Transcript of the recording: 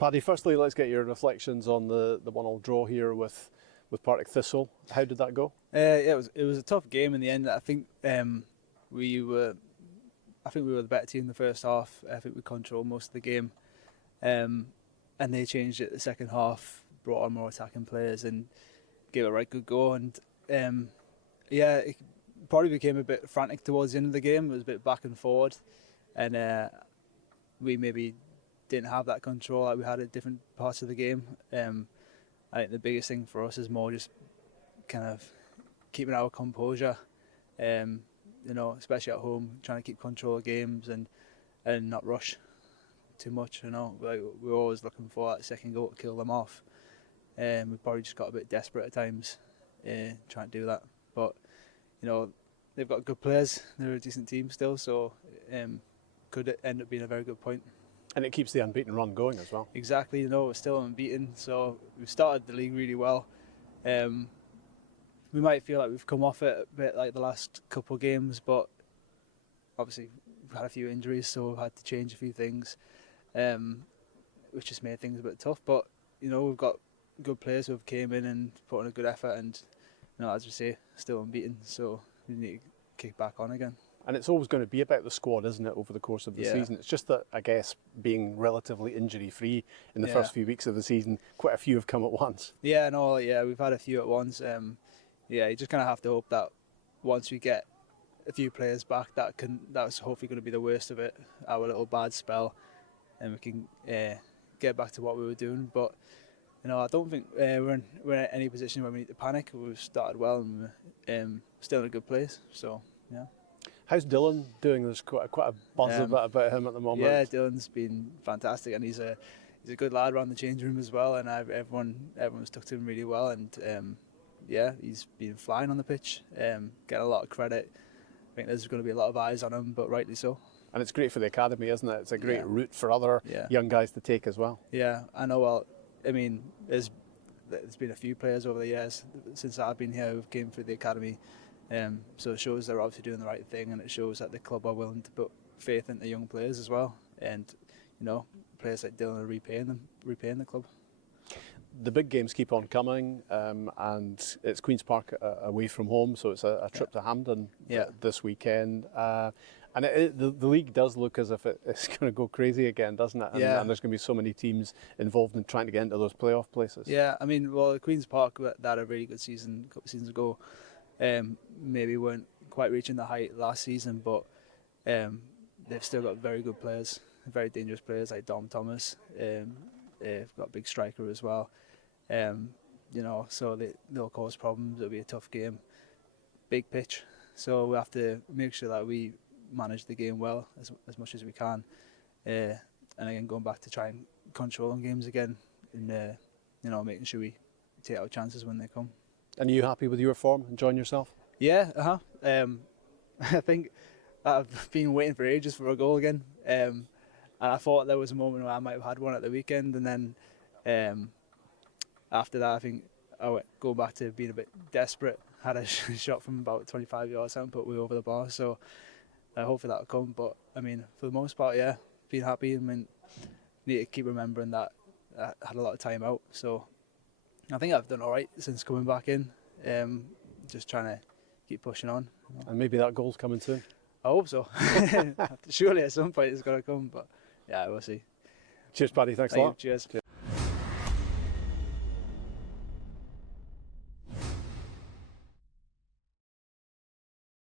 Paddy, firstly, let's get your reflections on the 1-1 draw here with Partick Thistle. How did that go? It was a tough game in the end. I think we were the better team in the first half. I think we controlled most of the game, and they changed it the second half, brought on more attacking players, and gave it a right good go. And it probably became a bit frantic towards the end of the game. It was a bit back and forward, and we maybe didn't have that control like we had at different parts of the game. I think the biggest thing for us is more just kind of keeping our composure, especially at home, trying to keep control of games and not rush too much. Like we're always looking for that second goal to kill them off. We probably just got a bit desperate at times trying to do that. But they've got good players. They're a decent team still, so could end up being a very good point. And it keeps the unbeaten run going as well. Exactly, we're still unbeaten, so we've started the league really well. We might feel like we've come off it a bit like the last couple of games, but obviously we've had a few injuries, so we've had to change a few things, which just made things a bit tough. But we've got good players who have came in and put in a good effort, and as we say, still unbeaten, so we need to kick back on again. And it's always going to be about the squad, isn't it, over the course of the season? It's just that, I guess, being relatively injury-free in the first few weeks of the season, quite a few have come at once. We've had a few at once. You just kind of have to hope that once we get a few players back, that's hopefully going to be the worst of it, our little bad spell, and we can get back to what we were doing. But I don't think we're in any position where we need to panic. We've started well and we're still in a good place. So yeah. How's Dylan doing? There's quite a buzz about him at the moment. Yeah, Dylan's been fantastic, and he's a good lad around the change room as well. And everyone's took to him really well, and he's been flying on the pitch, getting a lot of credit. I think there's going to be a lot of eyes on him, but rightly so. And it's great for the academy, isn't it? It's a great route for other young guys to take as well. Yeah, I know. Well, I mean, there's been a few players over the years since I've been here who've came through the academy. So it shows they're obviously doing the right thing, and it shows that the club are willing to put faith into young players as well. And players like Dylan are repaying the club. The big games keep on coming, and it's Queen's Park away from home, so it's a trip to Hampden this weekend. And the league does look as if it's going to go crazy again, doesn't it? And there's going to be so many teams involved in trying to get into those playoff places. Yeah, I mean, well, Queen's Park that had a really good season a couple of seasons ago. Maybe weren't quite reaching the height last season, but they've still got very good players, very dangerous players like Dom Thomas. They've got a big striker as well. So they'll cause problems. It'll be a tough game, big pitch. So we have to make sure that we manage the game well as much as we can. And again, going back to try and control on games again, and making sure we take our chances when they come. And are you happy with your form? Enjoying yourself? Yeah, I think I've been waiting for ages for a goal again. And I thought there was a moment where I might have had one at the weekend, and then after that, I think I went going back to being a bit desperate. Had a shot from about 25 yards and put way over the bar. So hopefully that'll come. But I mean, for the most part, been happy. I mean, need to keep remembering that I had a lot of time out. So I think I've done all right since coming back in. Just trying to keep pushing on. And maybe that goal's coming soon. I hope so. Surely at some point it's got to come, but we'll see. Cheers, Paddy. Thanks a lot. Cheers.